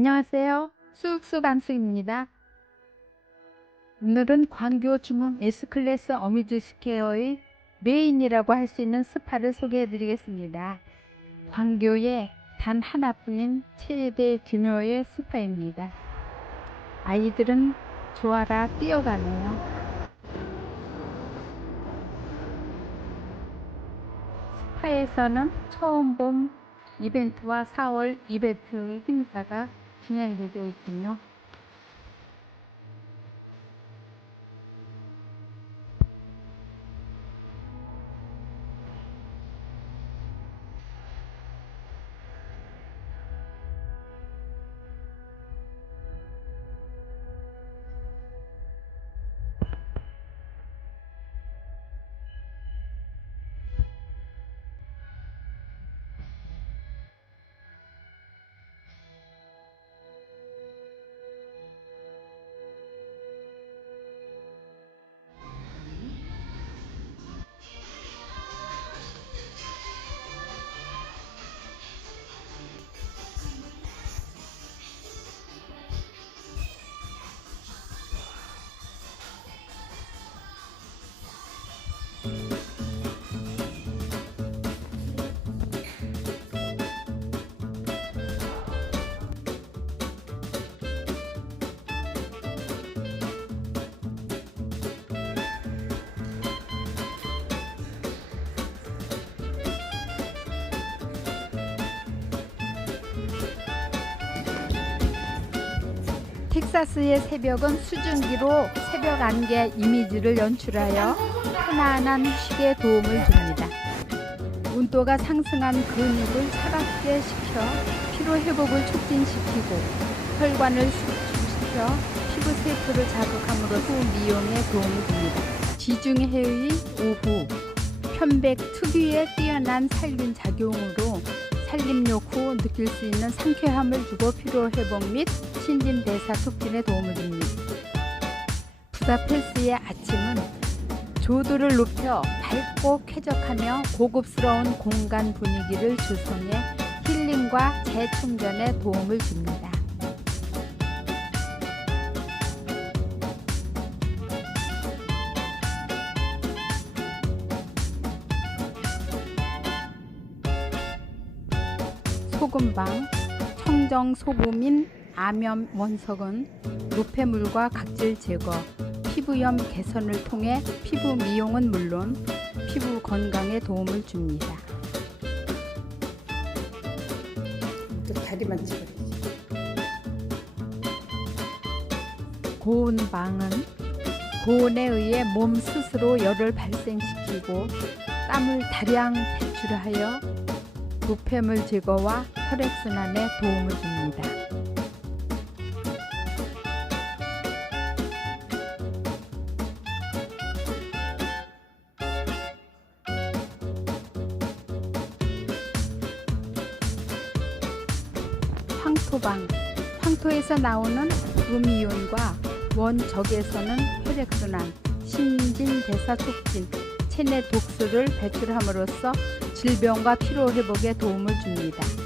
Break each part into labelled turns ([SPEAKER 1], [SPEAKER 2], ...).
[SPEAKER 1] 안녕하세요. 쑥쑥 안수입니다. 오늘은 광교 중흥 S클래스 어뮤즈 스퀘어의 메인이라고 할 수 있는 스파를 소개해 드리겠습니다. 광교에 단 하나뿐인 최대 규모의 스파입니다. 아이들은 좋아라 뛰어가네요. 스파에서는 처음 본 이벤트와 4월 이벤트 행사가 진행되고 있군요. 텍사스의 새벽은 수증기로 새벽 안개 이미지를 연출하여 편안한 휴식에 도움을 줍니다. 온도가 상승한 근육을 차갑게 식혀 피로 회복을 촉진시키고 혈관을 수축시켜 피부 세포를 자극함으로써 미용에 도움을 줍니다. 지중해의 오후 편백 특유의 뛰어난 살균 작용으로 살림욕 후 느낄 수 있는 상쾌함을 주고 피로 회복 및 신진대사 촉진에 도움을 줍니다. 부다페스트의 아침은 조도를 높여 밝고 쾌적하며 고급스러운 공간 분위기를 조성해 힐링과 재충전에 도움을 줍니다. 소금방, 청정 소금인 암염 원석은 노폐물과 각질 제거, 피부염 개선을 통해 피부 미용은 물론 피부 건강에 도움을 줍니다. 다리만 찍어야지. 고온 방은 고온에 의해 몸 스스로 열을 발생시키고 땀을 다량 배출하여 노폐물 제거와 혈액순환에 도움을 줍니다. 황토방 황토에서 나오는 음이온과 원적에서는 혈액순환, 신진대사 촉진, 체내 독소를 배출함으로써 질병과 피로 회복에 도움을 줍니다.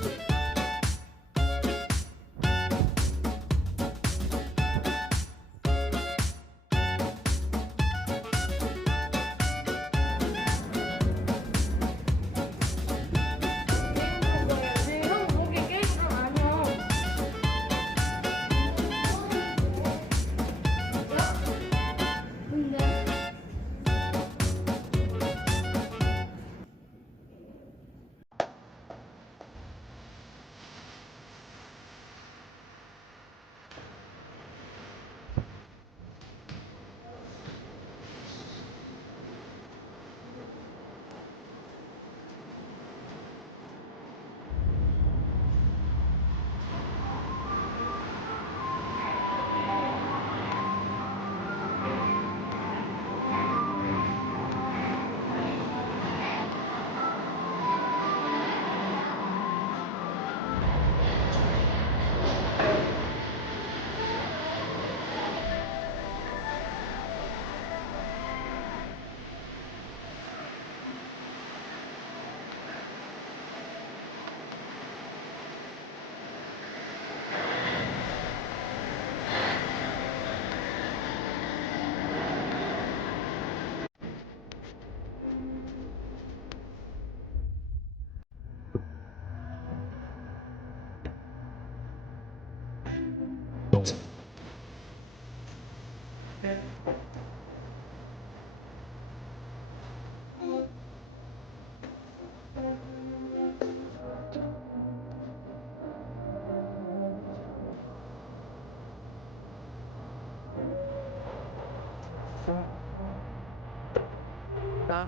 [SPEAKER 2] 나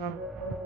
[SPEAKER 2] 응.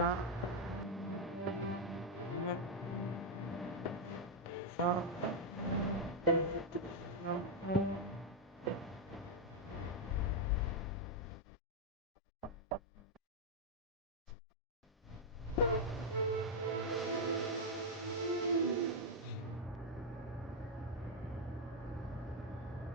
[SPEAKER 3] 아.